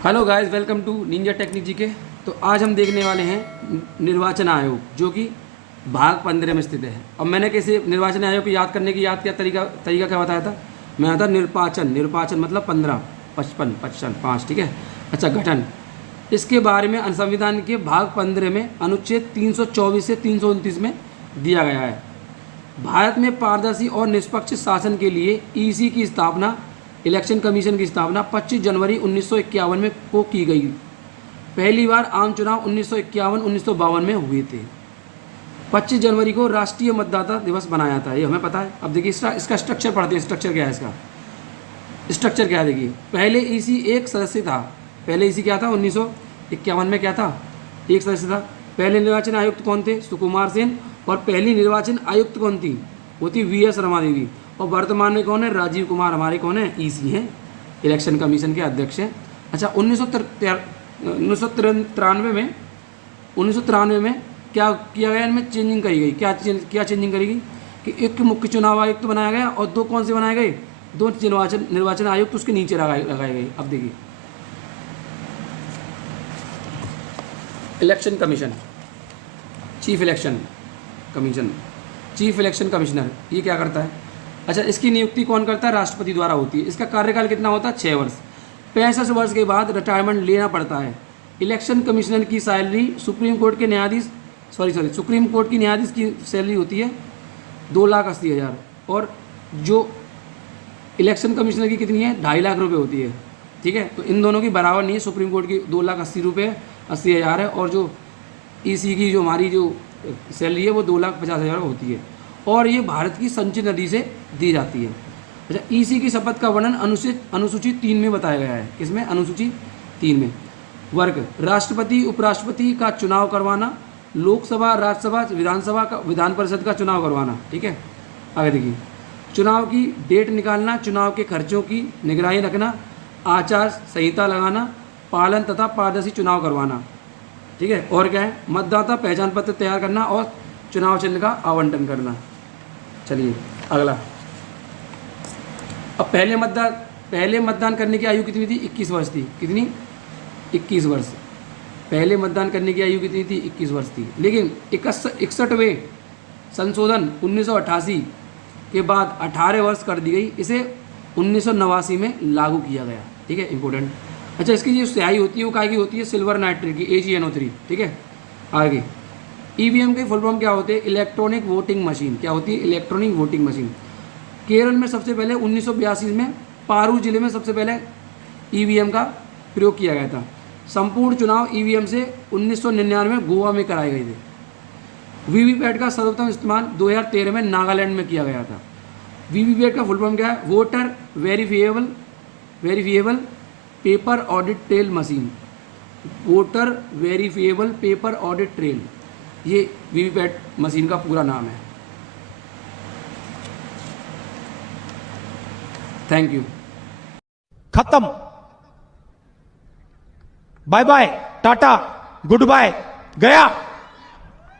Hello guys, welcome to Ninja Technique ji के। तो आज हम देखने वाले हैं निर्वाचन आयोग, जो कि भाग 15 में स्थित है। अब मैंने कैसे निर्वाचन आयोग को याद करने की क्या तरीका क्या बताया था। मैं था निर्वाचन मतलब 15, 55, 55, 5, ठीक है। अच्छा, गठन, इसके बारे में संविधान के भाग 15 में अनुच्छेद 324 से 329 में दिया गया है। भारत में पारदर्शी और निष्पक्ष शासन के लिए ईसी की स्थापना, इलेक्शन कमीशन की स्थापना 25 जनवरी 1951 में को की गई। पहली बार आम चुनाव 1951-1952 में हुए थे। 25 जनवरी को राष्ट्रीय मतदाता दिवस बनाया था, ये हमें पता है। अब देखिए इसका स्ट्रक्चर पढ़ते हैं। स्ट्रक्चर क्या है इसका? स्ट्रक्चर क्या है देखिए। पहले ईसी एक सदस्य था। पहले ईसी क्या था? 1951 में क्या था? एक सदस्य था। पहले निर्वाचन आयुक्त कौन थे? सुकुमार सेन। और पहली निर्वाचन आयुक्त कौन थी? वो थी वीएस रमा देवी। और वर्तमान में कौन है? राजीव कुमार हमारे कौन है? ईसी हैं, इलेक्शन कमीशन के अध्यक्ष हैं। अच्छा, 1993 में क्या किया गया? इनमें चेंजिंग करी गई। क्या चेंजिंग करी गई कि एक मुख्य चुनाव आयुक्त बनाया गया और दो कौन से बनाए गए? दो निर्वाचन आयुक्त उसके नीचे लगाए गए। अब देखिए, election commission, chief election commissioner, ये क्या करता है? अच्छा, इसकी नियुक्ति कौन करता है? राष्ट्रपति द्वारा होती है। इसका कार्यकाल कितना होता है? 6 वर्ष। 65 वर्ष के बाद रिटायरमेंट लेना पड़ता है। इलेक्शन कमिश्नर की सैलरी सुप्रीम कोर्ट की न्यायाधीश की सैलरी होती है 2,80,000। और जो इलेक्शन कमिश्नर की कितनी है? 2.5 लाख रुपये होती है, ठीक है। तो इन दोनों की बराबर नहीं है। सुप्रीम कोर्ट की 2,80,000 है और जो ईसी की जो हमारी जो सैलरी है वो 2,50,000 होती है। और ये भारत की संचित नदी से दी जाती है। अच्छा, ईसी की शपथ का वर्णन अनुसूची 3 में बताया गया है। किसमें? अनुसूची 3 में। वर्ग, राष्ट्रपति उपराष्ट्रपति का चुनाव करवाना, लोकसभा राज्यसभा विधान परिषद का चुनाव करवाना, ठीक है। आगे देखिए, चुनाव की डेट निकालना, चुनाव के खर्चों की निगरानी रखना, आचार संहिता लगाना, पालन तथा पारदर्शी चुनाव करवाना, ठीक है। और क्या है? मतदाता पहचान पत्र तैयार करना और चुनाव चिन्ह का आवंटन करना। चलिए अगला। अब पहले मतदान करने की आयु कितनी थी? 21 वर्ष थी। कितनी? 21 वर्ष। पहले मतदान करने की आयु कितनी थी? 21 वर्ष थी। लेकिन 61वें संशोधन 1988 के बाद 18 वर्ष कर दी गई। इसे 1989 में लागू किया गया, ठीक है। इंपॉर्टेंट। अच्छा, इसकी जो स्याही होती है वो काय की होती है? सिल्वर नाइट्रेट की, AgNO3, ठीक है। आगे, ईवीएम के फुल फॉर्म क्या होते हैं? Electronic voting machine. क्या होती है? Electronic voting machine. केरल में सबसे पहले 1982 में पारू जिले में सबसे पहले ईवीएम का प्रयोग किया गया था। संपूर्ण चुनाव ईवीएम से 1999 में गोवा में कराए गए थे। वीवीपैट का सर्वोत्तम इस्तेमाल 2013 में नागालैंड में किया गया था। वीवीपैट का फुल फॉर्म क्या है? Voter verifiable paper audit trail machine. Voter verifiable paper audit trail, ये वीवीपैट मशीन का पूरा नाम है। Thank you. खत्म। Bye bye, tata, good bye, गया।